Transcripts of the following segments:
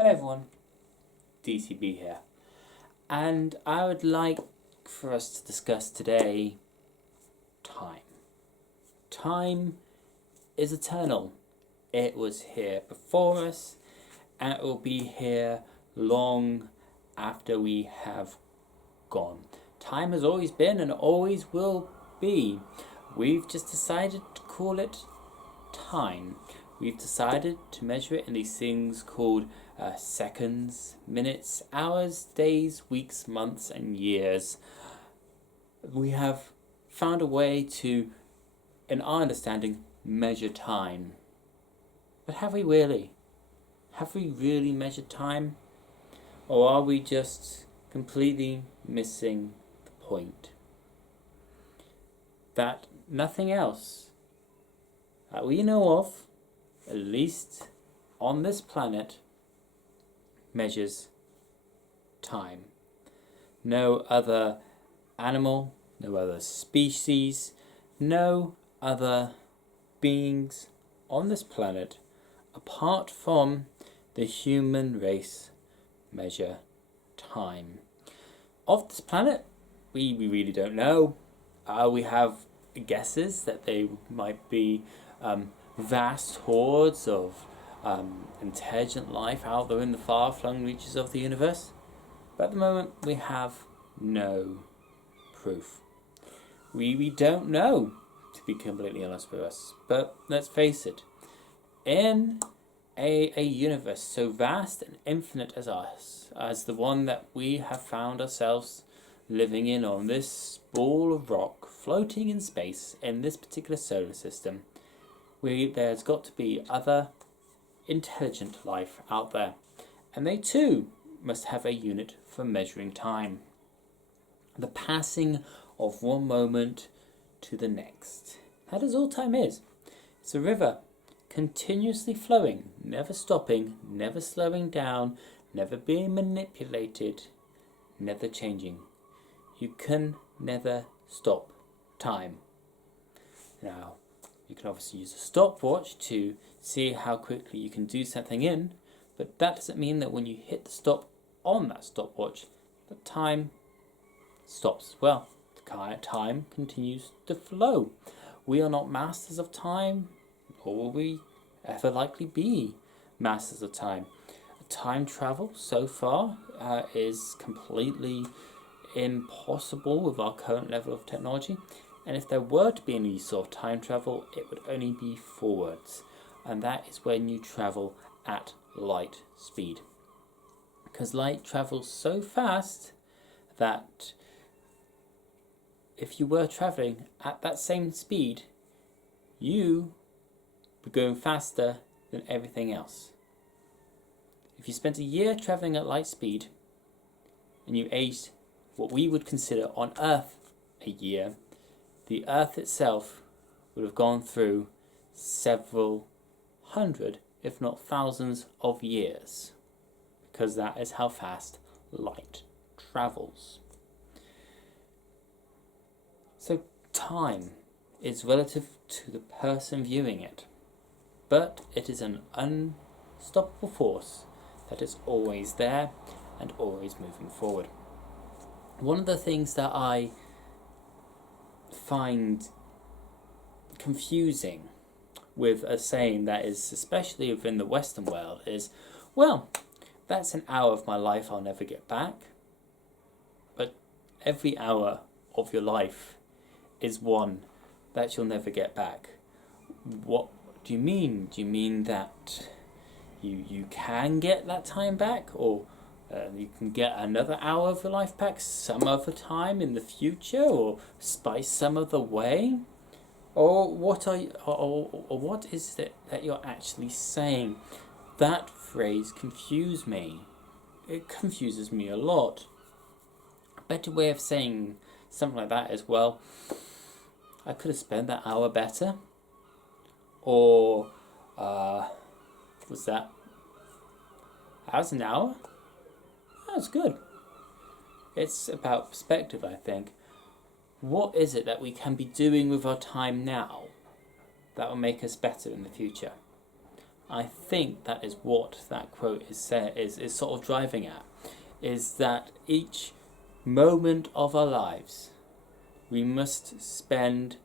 Hello everyone, DCB here, and I would like for us to discuss today time. Time is eternal. It was here before us, and it will be here long after we have gone. Time has always been and always will be. We've just decided to call it time. We've decided to measure it in these things called seconds, minutes, hours, days, weeks, months, and years. We have found a way to, in our understanding, measure time. But have we really? Have we really measured time? Or are we just completely missing the point? That nothing else that we know of, at least on this planet, measures time. No other animal, no other species, no other beings on this planet, apart from the human race, measure time. Of this planet, we really don't know. We have guesses that they might be vast hordes of intelligent life out there in the far-flung reaches of the universe. But at the moment, we have no proof. We don't know, to be completely honest with us. But let's face it, in a universe so vast and infinite as us, as the one that we have found ourselves living in on this ball of rock, floating in space in this particular solar system, there's got to be other intelligent life out there, and they too must have a unit for measuring time. The passing of one moment to the next. That is all time is. It's a river, continuously flowing, never stopping, never slowing down, never being manipulated, never changing. You can never stop time. Now, you can obviously use a stopwatch to see how quickly you can do something in, but that doesn't mean that when you hit the stop on that stopwatch, the time stops as well. The time continues to flow. We are not masters of time, nor will we ever likely be masters of time. Time travel so far is completely impossible with our current level of technology. And if there were to be any sort of time travel, it would only be forwards. And that is when you travel at light speed. Because light travels so fast that if you were travelling at that same speed, you would be going faster than everything else. If you spent a year travelling at light speed, and you aged what we would consider on Earth a year, the Earth itself would have gone through several hundred, if not thousands, of years, because that is how fast light travels. So time is relative to the person viewing it, but it is an unstoppable force that is always there and always moving forward. One of the things that I find confusing with a saying that is, especially within the Western world, is, well, that's an hour of my life I'll never get back. But every hour of your life is one that you'll never get back. What do you mean? Do you mean that you can get that time back, or you can get another hour of your life back some other time in the future, or by some other way? Or what what is it that you're actually saying? That phrase confused me. It confuses me a lot. A better way of saying something like that is, well, I could have spent that hour better. Or, what's that? How's an hour? That's good. It's about perspective, I think. What is it that we can be doing with our time now that will make us better in the future? I think that is what that quote is sort of driving at, is that each moment of our lives we must spend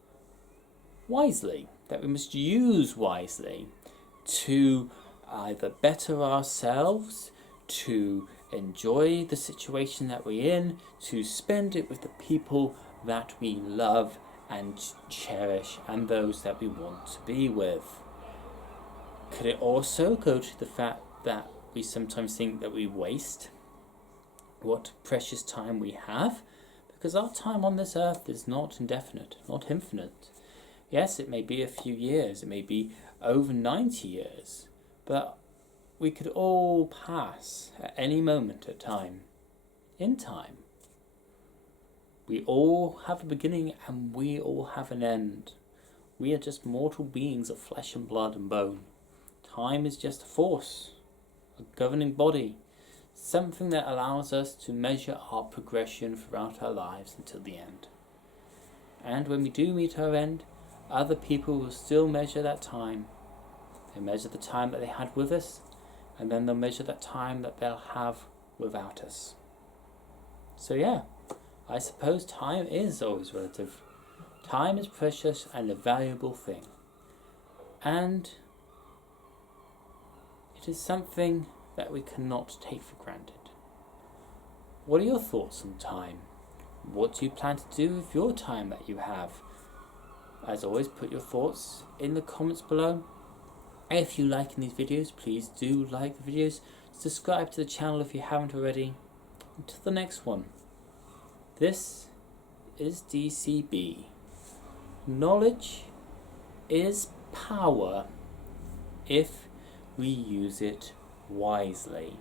wisely, that we must use wisely to either better ourselves, to enjoy the situation that we're in, to spend it with the people that we love and cherish and those that we want to be with. Could it also go to the fact that we sometimes think that we waste what precious time we have? Because our time on this earth is not indefinite, not infinite. Yes, it may be a few years, it may be over 90 years, but we could all pass at any moment in time. We all have a beginning and we all have an end. We are just mortal beings of flesh and blood and bone. Time is just a force, a governing body, something that allows us to measure our progression throughout our lives until the end. And when we do meet our end, other people will still measure that time. They measure the time that they had with us, and then they'll measure that time that they'll have without us. So yeah, I suppose time is always relative. Time is precious and a valuable thing. And it is something that we cannot take for granted. What are your thoughts on time? What do you plan to do with your time that you have? As always, put your thoughts in the comments below. If you like these videos, please do like the videos. Subscribe to the channel if you haven't already. Until the next one. This is DCB. Knowledge is power if we use it wisely.